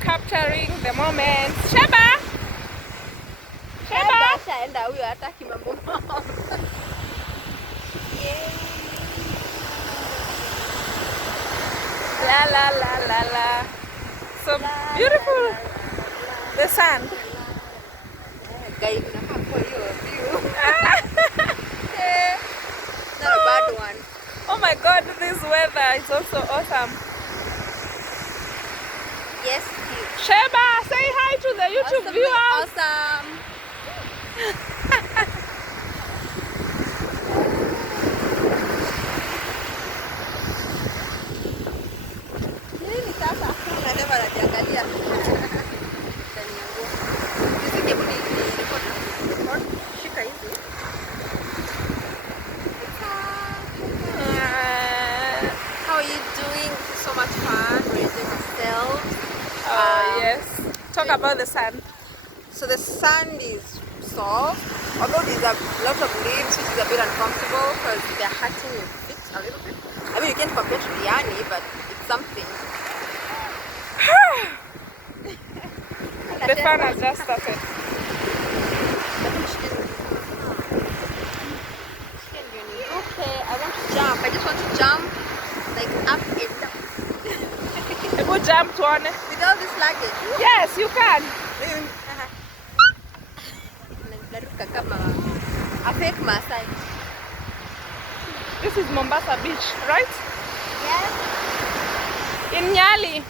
capturing the moment. Sheba! Sheba! Shaenda huyo hataki mambo mambo. La la la la la. So beautiful. The sun. Guy, unafaa kwa hiyo view. Not a bad one. Oh my god, this weather is also awesome. Yes, Sheba, say hi to the YouTube awesome, viewers. awesome. Nini sasa? Unasema anajiangalia. Ndani ya nguo. Nisije budi record. Shika hizi. How are you doing? This is so much fun. We're enjoying ourselves. Yes. Talk about the sun. So the sand is soft, although there's a lot of leaves which is a bit uncomfortable because they're hurting your feet a little bit. I mean, you can't compare to Diani, but it's something. The fun has just started. Okay, I want to jump. I just want to jump like up and down. People jump to on it. With all this luggage. Yes, you can. Naruka kama a fake Maasai. This is Mombasa Beach, right? Yes. In Nyali.